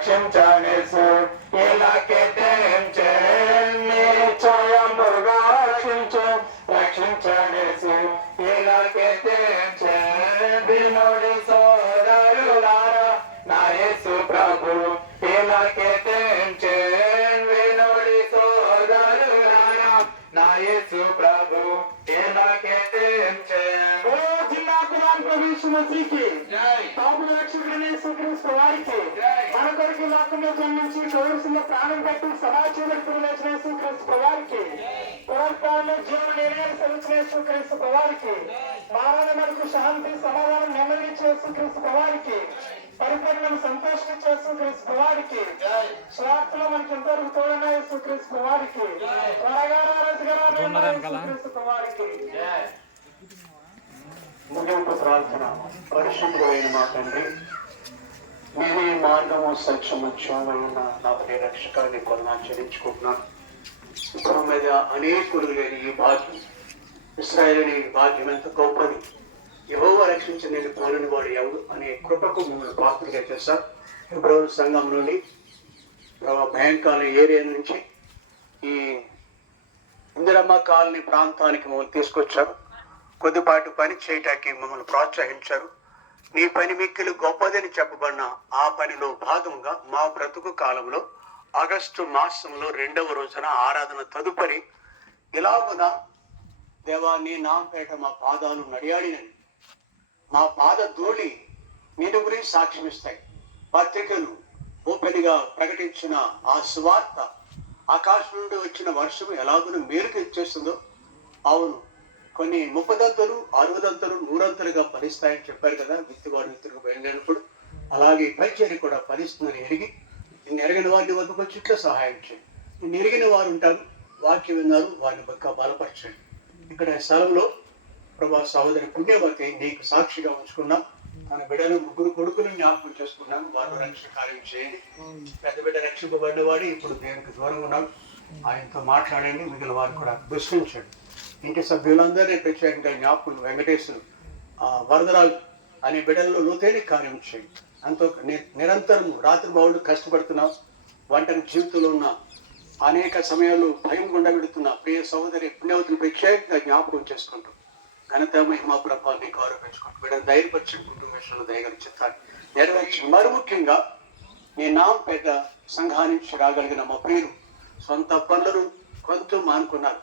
రక్షించనేసు ఇలాకైతే మీరు స్వయంగా రక్షించనేసు ఇలాకైతే వినుడి సోదరులారా నా యేసు ప్రభు ఇలాకైతే వినుడి సోదరులారా నా యేసు ప్రభు ఇలాకైతే శ్రీకి పాపుల రక్షకుడనే యేసుక్రీస్తు వారికి మన కొరకు లోకంలో జన్మించి కౌరసుల్లో ప్రాణం పెట్టి సమాచారం లేచిన యేసుక్రీస్తు వారికి పునరుత్థానంలో జీవన నిర్ణయాలు సెలవుచిన యేసుక్రీస్తు వారికి మానవ మనకు శాంతి సమాధానం నెమ్మదించే యేసుక్రీస్తు వారికి పరిపూర్ణ సంతోషించే యేసుక్రీస్తు వారికి స్వార్థలో మనకి ఎంతవరకు తోడైన యేసుక్రీస్తు వారికి త్వరగా యేసుక్రీస్తు వారికి ముగింపు ప్రార్థన. పరిశుద్ధుడైన మా తండ్రి, నేనే మార్గము సత్యము జీవమైన నా ప్రియ రక్షకాన్ని కొన్నాను చెల్లించుకుంటున్నాను. భూమి మీద అనేకులు లేని ఈ భాగ్యం, ఇశ్రాయేలు ఈ భాగ్యం ఎంత గొప్పది. యెహోవా రక్షించి నేను పోలిన వాడు ఎవడు అనే కృపకు మిమ్మల్ని పాత్రగా చేశారు. ఫిబ్రవరి సంఘం నుండి భయంకాల ఏరియా నుంచి ఈ ఇందిరమ్మ కాలనీ ప్రాంతానికి మమ్మల్ని తీసుకొచ్చారు. కొద్దిపాటి పని చేయటానికి మమ్మల్ని ప్రోత్సహించారు. నీ పని మిక్కిలి గొప్పదని చెప్పబడిన ఆ పనిలో భాగంగా మా బ్రతుకు కాలంలో ఆగస్టు మాసంలో 2వ రోజున ఆరాధన తదుపరి ఇలాగున దేవా నీ నాంపేట మా పాదాలు నడియాడినని, మా పాద ధూళి నేను గురించి సాక్ష్యమిస్తాయి. పత్రికలు ఓపెన్గా ప్రకటించిన ఆ సువార్త ఆకాశం నుండి వచ్చిన వర్షం ఎలాగున మేలుకు ఇచ్చేస్తుందో, అవును కొన్ని 30దంతలు 60దంతలు 100ంతలుగా ఫలిస్తాయని చెప్పారు కదా విత్తువాడు విత్తుకు బయలుదేరినప్పుడు. అలాగే పరిచర్య కూడా ఫలిస్తుందని ఎరిగి నిన్ను ఎరగిన వారిని వద్దకు వచ్చి ఇట్లా సహాయం చేయండి. నిన్ను ఎరిగిన వారు ఉంటారు, వాక్యం విన్నారు, వారిని బాగా బలపరచండి. ఇక్కడ స్థలంలో ప్రభా సహోదరి పుణ్యవతి నీకు సాక్షిగా ఉంచుకున్నాం. మన బిడ్డను 3 కొడుకులను జ్ఞాపకం చేసుకున్నాను. వారు రక్షణ కార్యం చేయండి. పెద్ద బిడ్డ రక్షింపబడినవాడు ఇప్పుడు దేవునికి దూరంగా ఉన్నాడు. ఆయనతో మాట్లాడండి. మిగిలిన వారు కూడా దృష్టించండి. ఇంటి సభ్యులందరినీ ప్రత్యేకంగా జ్ఞాపకులు వెంకటేశ్వరు వరదరాజు అనే బిడ్డలలో లోతైన కార్యం చేయండి. అంతో నిరంతరం రాత్రి బావులు కష్టపడుతున్నాం. ఒంటరి జీవితంలో ఉన్న అనేక సమయాల్లో భయం గుండా పెడుతున్న ప్రియ సహోదరి పుణ్యవతిని ప్రత్యేకంగా జ్ఞాపకం చేసుకుంటూ ఘనత మహిమ ప్రభావాన్ని గౌరవించుకుంటూ బిడ్డను ధైర్యపరిచి కుటుంబ విషయంలో దయగల చిత్తాన్ని నెరవేర్చి మరి ముఖ్యంగా నీ నాంపేట సంఘాన్ని నుంచి రాగలిగిన మా ప్రియులు సొంత పనులను కొంత మానుకున్నారు.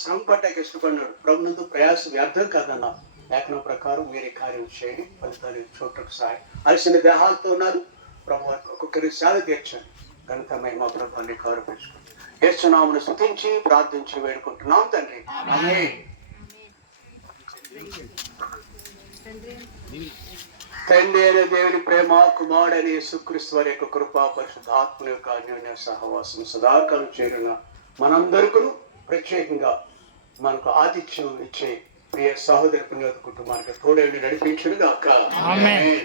శ్రమ పట్టకి ఇష్టపడినాడు. ప్రభునందు ప్రయాస వ్యర్థం కాదన్నా లేఖనం ప్రకారం మీరే కార్యం చేయండి. ఫలితాలు చూడటకు సహాయం. అలసిన దేహాలతో ఉన్నారు ప్రభు, ఒక్కొక్కరి సేవ తీర్చండి. ఘనత మహిమ ప్రభావాన్ని గౌరవించుకోండి. యేసునామమును స్తుతించి ప్రార్థించి వేడుకుంటున్నాం తండ్రి. ఆమేన్. తండ్రి అయిన దేవుని ప్రేమ, కుమారుడైన యేసుక్రీస్తు వారి యొక్క కృప, పరిశుద్ధాత్మ యొక్క అన్యోన్య సహవాసం సదాకాలం చేరిన మనందరికీ ప్రత్యేకంగా మనకు ఆతిథ్యం ఇచ్చే ప్రియ సహోదరి పుణ్యవతి కుటుంబానికి తోడేవి నడిపించును గాక. ఆమేన్.